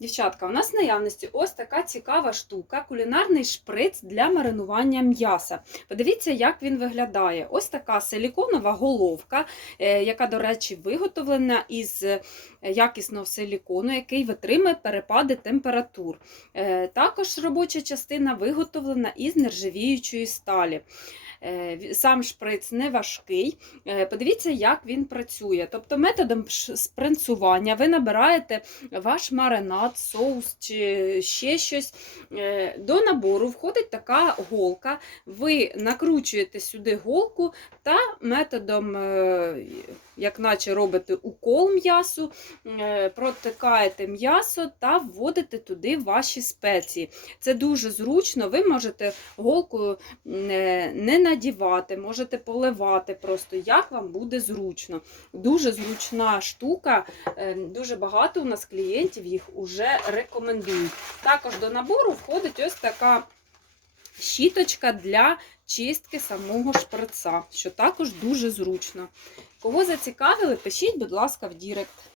Дівчатка, у нас в наявності ось така цікава штука кулінарний шприц для маринування м'яса. Подивіться, як він виглядає. Ось така силіконова головка, е, яка, до речі, виготовлена із е, якісного силікону, який витримує перепади температур. Е, Також робоча частина виготовлена із нержавіючої сталі. Сам шприц не важкий. Подивіться, як він працює. Тобто методом спринцування ви набираєте ваш маринад, соус чи ще щось. Е, До набору входить така голка. Ви накручуєте сюди голку та методом, е, як наче робите укол м'ясу, е, протикаєте м'ясо та вводите туди ваші спеції. Це дуже зручно. Ви можете голку не, не надівати, можете поливати просто, як вам буде зручно. Дуже зручна штука. Е, Дуже багато у нас клієнтів їх уже рекомендують. Також до набору входить ось така щіточка для чистки самого шприца, що також дуже зручно. Кого зацікавили, пишіть, будь ласка, в Дірект.